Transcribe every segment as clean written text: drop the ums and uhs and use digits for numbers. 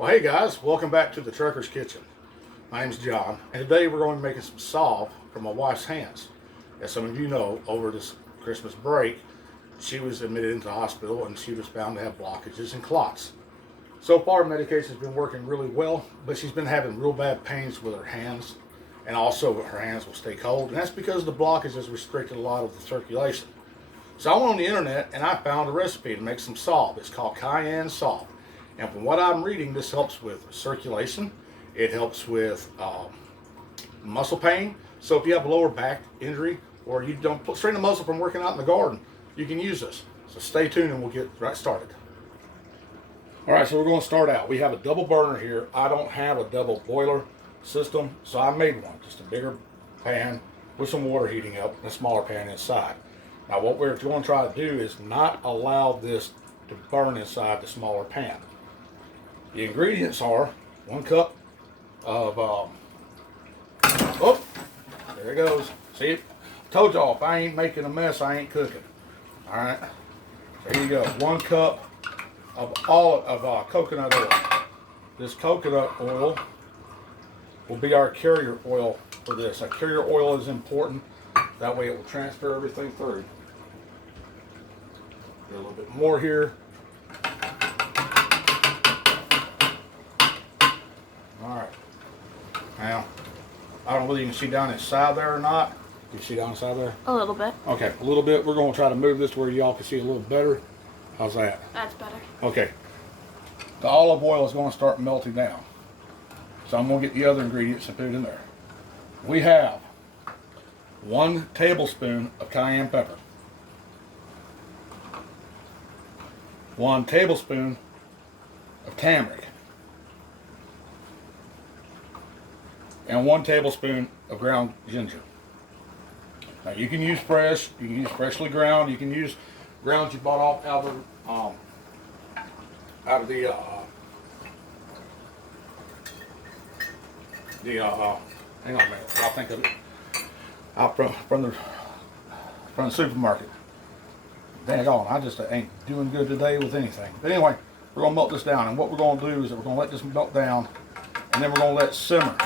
Well, hey guys, welcome back to the Trucker's Kitchen. My name's John, and today we're going to be making some Sauve from my wife's hands. As some of you know, over this Christmas break, she was admitted into the hospital and she was found to have blockages and clots. So far, medication's been working really well, but she's been having real bad pains with her hands, and also her hands will stay cold, and that's because the blockage has restricted a lot of the circulation. So I went on the internet and I found a recipe to make some Sauve. It's called cayenne Sauve. And from what I'm reading, this helps with circulation. It helps with muscle pain. So if you have a lower back injury or you don't strain the muscle from working out in the garden, you can use this. So stay tuned and we'll get right started. All right, so we're going to start out. We have a double burner here. I don't have a double boiler system, so I made one. Just a bigger pan with some water heating up and a smaller pan inside. Now what we're going to try to do is not allow this to burn inside the smaller pan. The ingredients are 1 cup of, oh, there it goes. See, told y'all, if I ain't making a mess, I ain't cooking. All right, there you go. 1 cup of coconut oil. This coconut oil will be our carrier oil for this. Our carrier oil is important. That way it will transfer everything through. Get a little bit more here. Alright. Now, I don't know whether you can see down inside there or not. Can you see down inside there? A little bit. Okay, a little bit. We're going to try to move this to where y'all can see a little better. How's that? That's better. Okay. The olive oil is going to start melting down. So I'm going to get the other ingredients and put it in there. We have 1 tablespoon of cayenne pepper. 1 tablespoon of turmeric. And 1 tablespoon of ground ginger. Now you can use fresh, you can use freshly ground, you can use ground you bought off out of the hang on a minute, I'll think of it. Out from the supermarket. Dang on, I just ain't doing good today with anything. But anyway, we're gonna melt this down, and what we're gonna do is that we're gonna let this melt down, and then we're gonna let it simmer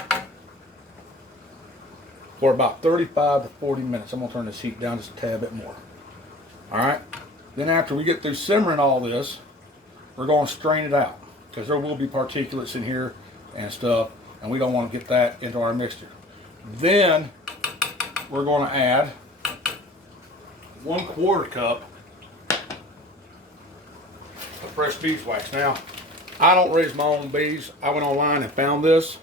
for about 35 to 40 minutes. I'm gonna turn this heat down just a tad bit more. All right. Then after we get through simmering all this, we're gonna strain it out because there will be particulates in here and stuff, and we don't want to get that into our mixture. Then we're gonna add 1/4 cup of fresh beeswax. Now, I don't raise my own bees. I went online and found this.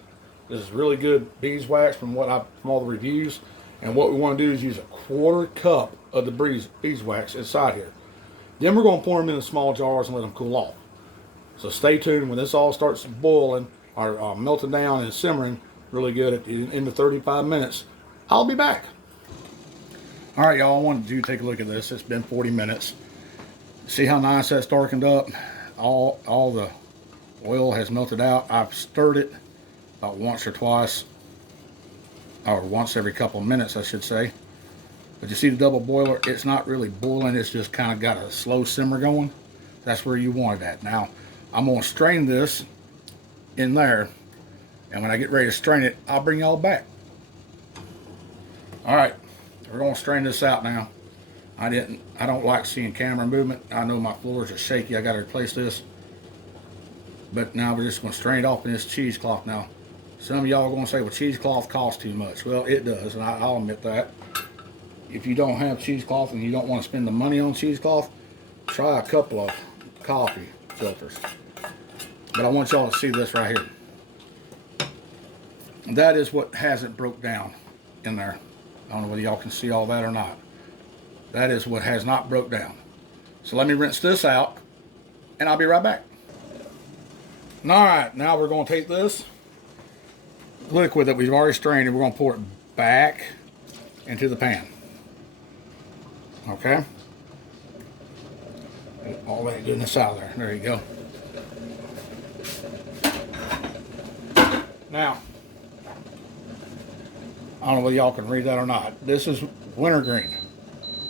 This is really good beeswax from all the reviews. And what we want to do is use 1/4 cup of the beeswax inside here. Then we're going to pour them into small jars and let them cool off. So stay tuned when this all starts boiling or melting down and simmering really good at the end of 35 minutes. I'll be back. All right, y'all, I wanted you to take a look at this. It's been 40 minutes. See how nice that's darkened up? All the oil has melted out. I've stirred it about once or twice, or once every couple of minutes, I should say. But you see the double boiler, it's not really boiling, it's just kind of got a slow simmer going. That's where you want it at. Now, I'm going to strain this in there, and when I get ready to strain it, I'll bring y'all back. All right, we're going to strain this out now. I don't like seeing camera movement. I know my floors are shaky, I got to replace this. But now we're just going to strain it off in this cheesecloth now. Some of y'all are going to say, well, cheesecloth costs too much. Well, it does, and I'll admit that. If you don't have cheesecloth and you don't want to spend the money on cheesecloth, try a couple of coffee filters. But I want y'all to see this right here. That is what hasn't broke down in there. I don't know whether y'all can see all that or not. That is what has not broke down. So let me rinse this out, and I'll be right back. All right, now we're going to take this liquid that we've already strained and we're going to pour it back into the pan. Okay? All that goodness out of there. There you go. Now, I don't know whether y'all can read that or not. This is wintergreen.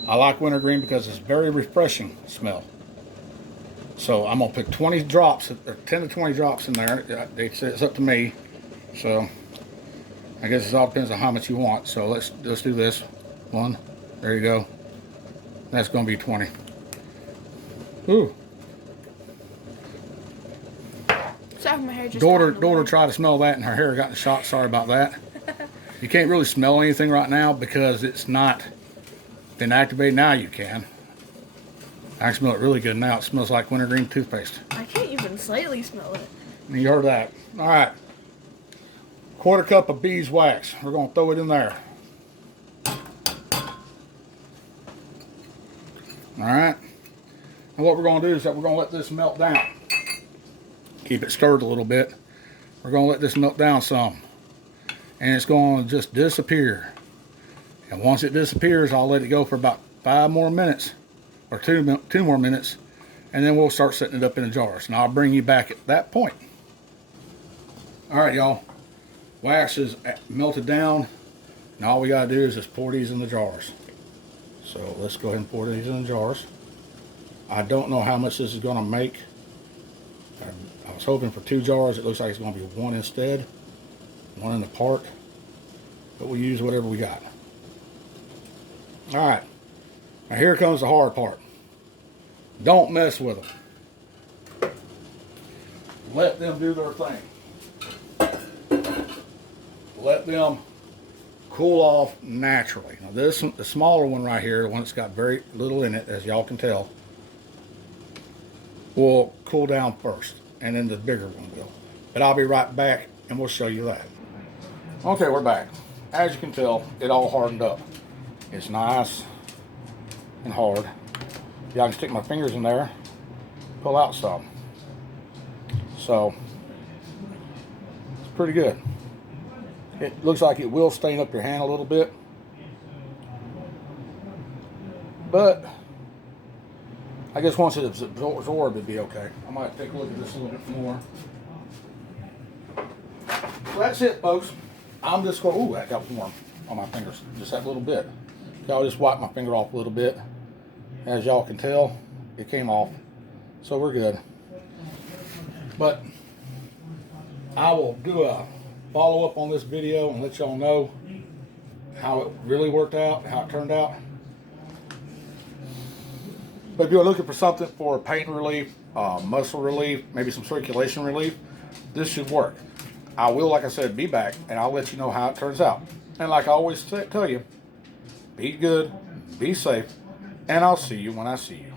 I like wintergreen because it's very refreshing smell. So I'm gonna put 20 drops, or 10 to 20 drops in there. It's up to me. So I guess it all depends on how much you want. So let's do this. One, there you go. That's gonna be 20. Ooh. Sorry, my hair just Daughter tried to smell that and her hair got in the shot. Sorry about that. You can't really smell anything right now because it's not been activated. Now you can. I can smell it really good now. It smells like wintergreen toothpaste. I can't even slightly smell it. You heard that. All right. 1/4 cup of beeswax. We're going to throw it in there. All right. And what we're going to do is that we're going to let this melt down. Keep it stirred a little bit. We're going to let this melt down some. And it's going to just disappear. And once it disappears, I'll let it go for about 5 more minutes. Or two more minutes, and then we'll start setting it up in the jars. And I'll bring you back at that point. All right, y'all. Wax is melted down. Now all we gotta do is just pour these in the jars. So let's go ahead and pour these in the jars. I don't know how much this is gonna make. I was hoping for 2 jars. It looks like it's gonna be 1 instead. 1 in the part. But we'll use whatever we got. All right. Now here comes the hard part. Don't mess with them. Let them do their thing. Let them cool off naturally. Now this, the smaller one right here, the one that's got very little in it, as y'all can tell, will cool down first, and then the bigger one will. But I'll be right back and we'll show you that. Okay, we're back. As you can tell, it all hardened up. It's nice and hard. Yeah, I can stick my fingers in there, pull out some. So it's pretty good. It looks like it will stain up your hand a little bit, but I guess once it's absorbed, it'd be okay. I might take a look at this a little bit more. So that's it, folks. I'm just going, ooh, that got warm on my fingers, just that little bit. I'll just wipe my finger off a little bit. As y'all can tell, it came off, so we're good. But I will do a follow-up on this video and let y'all know how it really worked out, how it turned out. But if you're looking for something for pain relief, muscle relief, maybe some circulation relief, this should work. I will, like I said, be back, and I'll let you know how it turns out. And like I always tell you, be good, be safe, and I'll see you when I see you.